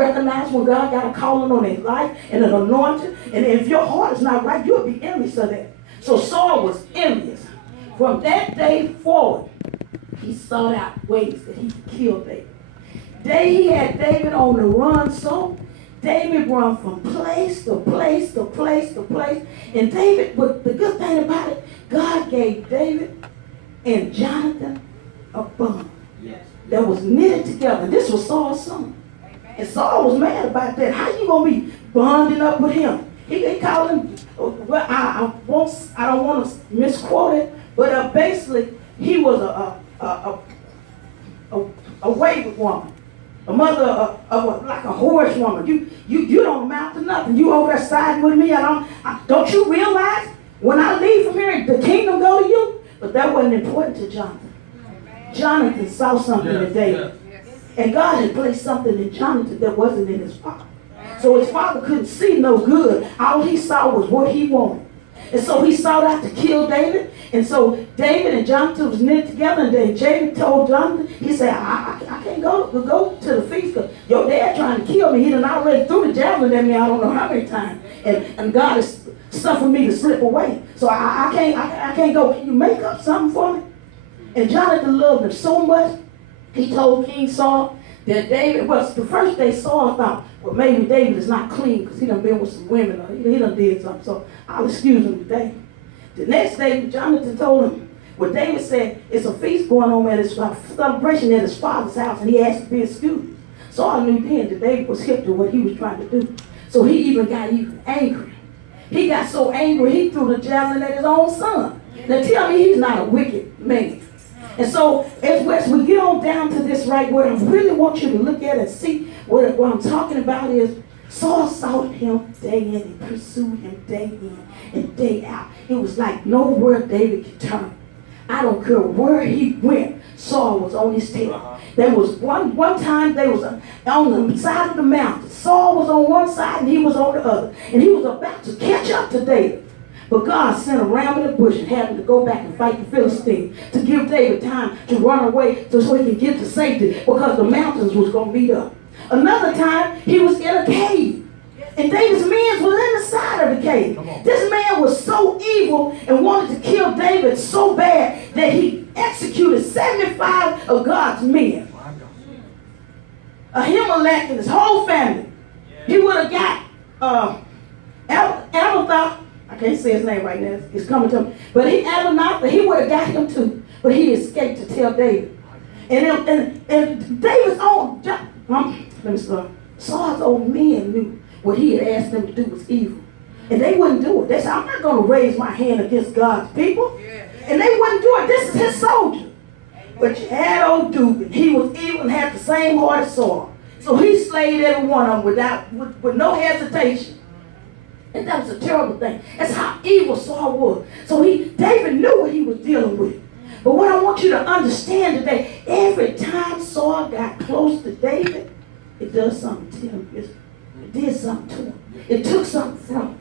recognize when God got a calling on their life and an anointing. And if your heart is not right, you'll be envious of that. So Saul was envious. From that day forward, he sought out ways that he could kill David. He had David on the run, so David run from place to place to place to place. And David, but the good thing about it, God gave David and Jonathan a bond that was knitted together. And this was Saul's son. And Saul was mad about that. How you gonna be bonding up with him? He called him, well, I don't want to misquote it, but basically he was a wayward woman. A mother of like a horse woman. You don't amount to nothing. You over there siding with me. Don't you realize when I leave from here, the kingdom go to you? But that wasn't important to Jonathan. Jonathan saw something in David. And God had placed something in Jonathan that wasn't in his father. So his father couldn't see no good. All he saw was what he wanted. And so he sought out to kill David. And so David and Jonathan was knit together. And then David told Jonathan, he said, I can't go to the feast because your dad trying to kill me. He done already threw the javelin at me I don't know how many times. And God is suffering me to slip away. So I can't go. Can you make up something for me? And Jonathan loved him so much, he told King Saul that David was, the first day Saul thought, well, maybe David is not clean because he done been with some women or he done did something, so I'll excuse him today. The next day, Jonathan told him, well, David said, it's a feast going on at his celebration at his father's house, and he asked to be excused. Saul knew then that David was hip to what he was trying to do. So he even got angry. He got so angry, he threw the javelin at his own son. Now tell me he's not a wicked man. And so as we get on down to this right word, I really want you to look at it and see what I'm talking about is Saul sought him day in and pursued him day in and day out. It was like nowhere David could turn. I don't care where he went, Saul was on his tail. There was one time they was on the side of the mountain. Saul was on one side and he was on the other. And he was about to catch up to David. But God sent a ram in the bush and had him to go back and fight the Philistines to give David time to run away so he can get to safety because the mountains was going to beat up. Another time, he was in a cave. And David's men was inside of the cave. This man was so evil and wanted to kill David so bad that he executed 75 of God's men. Ahimelech and his whole family. He would have got Abiathar. I can't say his name right now. It's coming to him. But he would have got him too. But he escaped to tell David. And David's own, let me start. Saul's old men knew what he had asked them to do was evil. And they wouldn't do it. They said, I'm not going to raise my hand against God's people. And they wouldn't do it. This is his soldier. But you had old Duke, and he was evil and had the same heart as Saul. So he slayed every one of them with no hesitation. And that was a terrible thing. That's how evil Saul was. So David knew what he was dealing with. But what I want you to understand today, every time Saul got close to David, it does something to him. It did something to him. It took something from him.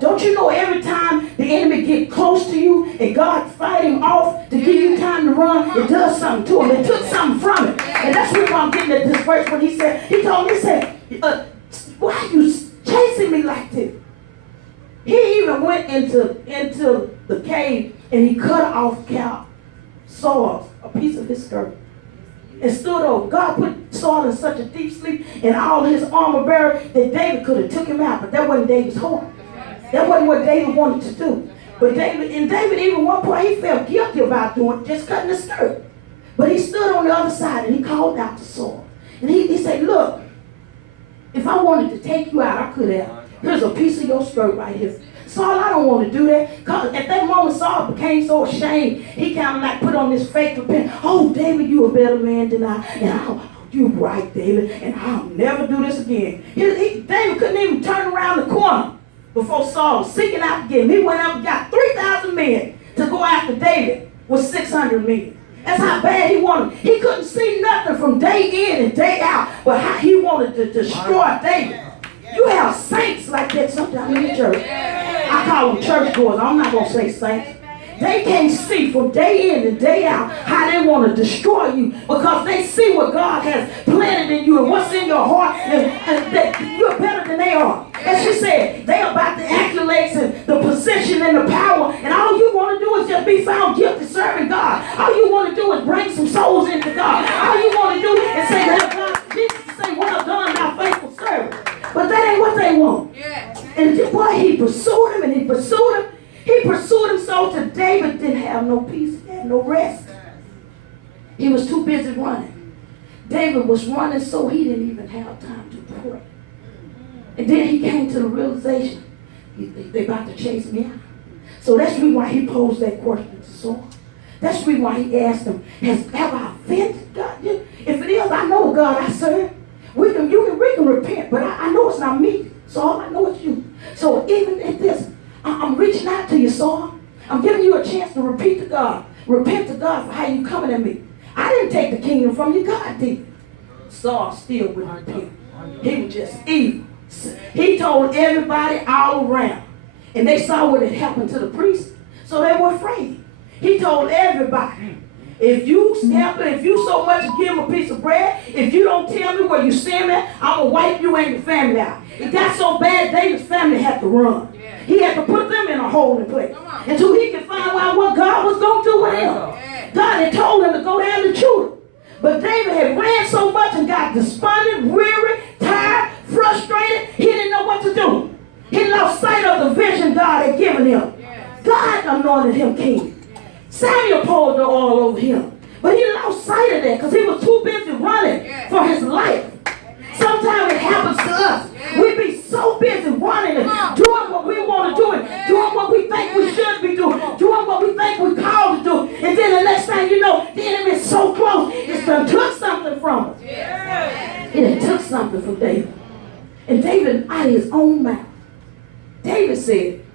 Don't you know every time the enemy get close to you and God fight him off to give you time to run, it does something to him. It took something from him. And that's what I'm getting at this verse when he told me, he said, why are you chasing me like this? He even went into the cave and he cut off Saul a piece of his skirt and stood over. God put Saul in such a deep sleep and all his armor bearer that David could have took him out, but that wasn't David's heart. That wasn't what David wanted to do. But David even one point he felt guilty about doing just cutting his skirt. But he stood on the other side and he called out to Saul. And he said, look, if I wanted to take you out, I could have. Here's a piece of your skirt right here. Saul, I don't want to do that. Because at that moment, Saul became so ashamed. He kind of like put on this fake repent. Oh, David, you a better man than I. And you right, David. And I'll never do this again. David couldn't even turn around the corner before Saul was seeking out to get him. He went up and got 3,000 men to go after David with 600 men. That's how bad he wanted. He couldn't see nothing from day in and day out, but how he wanted to destroy David. You have saints like that sometimes in the church. I call them churchgoers. I'm not going to say saints. They can't see from day in and day out how they want to destroy you, because they see what God has planted in you and what's in your heart, and that you're better than they are. And she said, they about the accolades and the position and the power, and all you want to do is just be found guilty serving God. All you want to do is bring some souls into God. All you want to do is say, well, God, Jesus, say, well done, thou faithful servant. But that ain't what they want. And boy, he pursued him and he pursued him. He pursued him so that David didn't have no peace, he had no rest. He was too busy running. David was running so he didn't even have time to pray. And then he came to the realization, they about to chase me out. So that's the reason why he posed that question to Saul. That's the reason why he asked him, have I offended God? If it is, I know God I serve. We can repent, but I know it's not me, Saul. I know it's you. So even at this, I'm reaching out to you, Saul. I'm giving you a chance to repent to God for how you coming at me. I didn't take the kingdom from you, God did. Saul still wouldn't repent. He was just evil. He told everybody all around, and they saw what had happened to the priest, so they were afraid. He told everybody, if you so much give him a piece of bread, if you don't tell me where you send me, I'm going to wipe you and your family out. It got so bad, David's family had to run. He had to put them in a holding place until he could find out what God was going to do with him. God had told him to go down to Judah. But David had ran so much and got despondent, weary, tired, frustrated. He didn't know what to do. He lost sight of the vision God had given him. God anointed him king. Samuel poured the oil over him. But he lost sight of that because he was too busy running for his life. Sometimes it happens to us. We be so busy running and doing what we want to do and doing what we think we should be doing what we think we're called to do. And then the next thing you know, the enemy is so close, it's done took something from us. It took something from David. And David, out of his own mouth, David said it.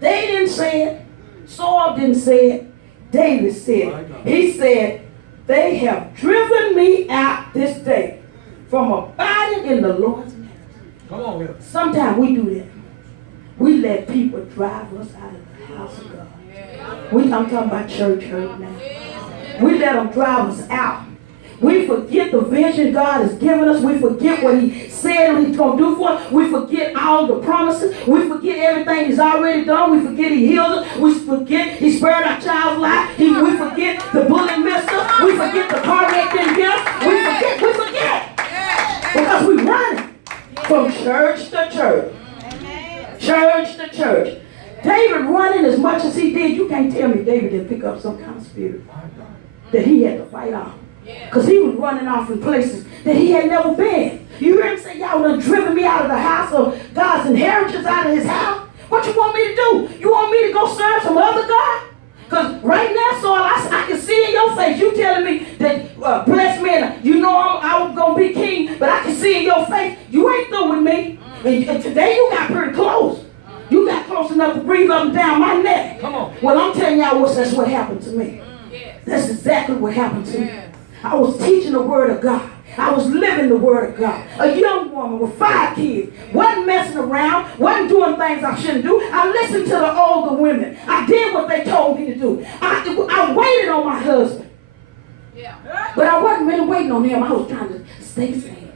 They didn't say it. Saul didn't say it. David said it. He said, they have driven me out this day from abiding in the Lord's house. Come on here. Sometimes we do that. We let people drive us out of the house of God. I'm talking about church hurt now. We let them drive us out. We forget the vision God has given us. We forget what he said he's going to do for us. We forget all the promises. We forget everything he's already done. We forget he healed us. We forget he spared our child's life. We forget the bullet missed us. We forget the car wreck didn't get us. We forget. Because we're running from church to church. Church to church. David running as much as he did, you can't tell me David didn't pick up some kind of spirit that he had to fight off. Because he was running off in places that he had never been. You hear him say, y'all done driven me out of the house of God's inheritance, out of his house. What you want me to do? You want me to go serve some other God? Because right now, Saul, I can see in your face, you telling me that blessed man, you know I'm going to be king, but I can see in your face, you ain't through with me. And today you got pretty close. You got close enough to breathe up and down my neck. Come on. Well, I'm telling y'all that's what happened to me. That's exactly what happened to me. I was teaching the word of God. I was living the word of God. A young woman with 5 kids. Wasn't messing around. Wasn't doing things I shouldn't do. I listened to the older women. I did what they told me to do. I waited on my husband. But I wasn't really waiting on him. I was trying to stay safe.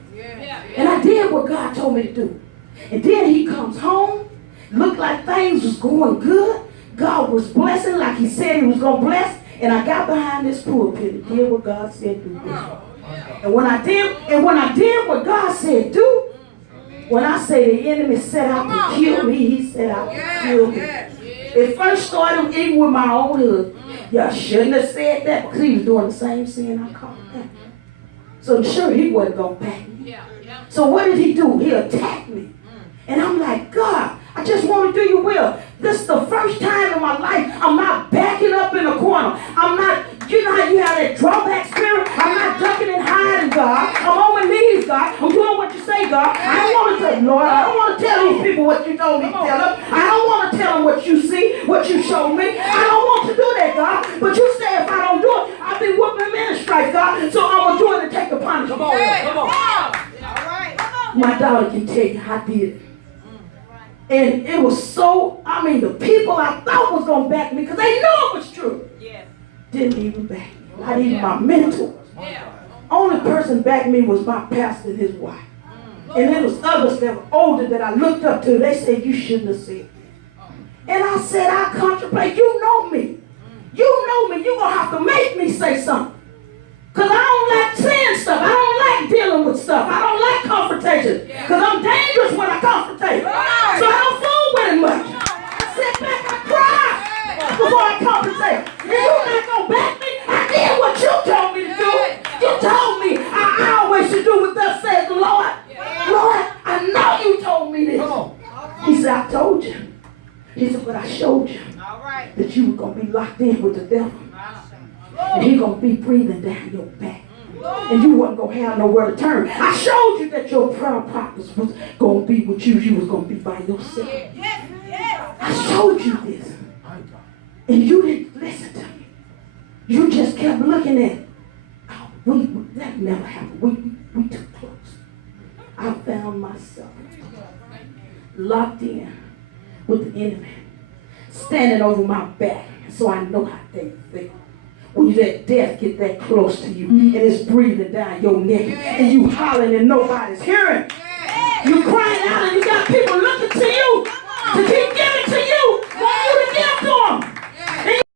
And I did what God told me to do. And then he comes home. Looked like things was going good. God was blessing like he said he was going to bless. And I got behind this pulpit and did what God said do. And when I did what God said do, when I say the enemy set out to kill me, he set out to kill me. It first started even with my own husband. Y'all shouldn't have said that because he was doing the same sin I called that. So sure, he wasn't going to back me. So what did he do? He attacked me. And I'm like, God, I just want to do you will. This is the first time in my life I'm not backing up in a corner. I'm not, you know how you have that drawback spirit? I'm not ducking and hiding, God. I'm on my knees, God. I'm doing what you say, God. I don't want to tell, Lord, I don't want to tell these people what you told me to tell them. I don't want to tell them what you see, what you showed me. I don't want to do that, God. But you say if I don't do it, I'll be whooping men and stripes, God. So I'm going to do it and take the punishment. Come on. All right. My daughter can tell you I did it. And it was so, I mean, the people I thought was going to back me because they knew it was true. Yeah. Didn't even back me. Not even my mentor. Yeah. Only person backed me was my pastor and his wife. And there was others that were older that I looked up to. They said, you shouldn't have said that. And I said, I contemplate. You know me. You know me. You're going to have to make me say something. Because I don't like saying stuff. I don't like dealing with stuff. I don't like confrontation. Because I'm dangerous when I confrontate. So I don't fool with it much. I sit back and cry before I confrontate. And you're not going to back me? I did what you told me to do. You told me I always should do what thus says the Lord. Lord, I know you told me this. He said, I told you. He said, but I showed you that you were going to be locked in with the devil. And he's going to be breathing down your back. And you wasn't going to have nowhere to turn. I showed you that your prayer practice was going to be with you. You was going to be by yourself. I showed you this. And you didn't listen to me. You just kept looking at it. Oh, that never happened. We too close. I found myself locked in with the enemy, standing over my back, so I know how they feel. When you let death get that close to you, and it's breathing down your neck, and you hollering and nobody's hearing. You crying out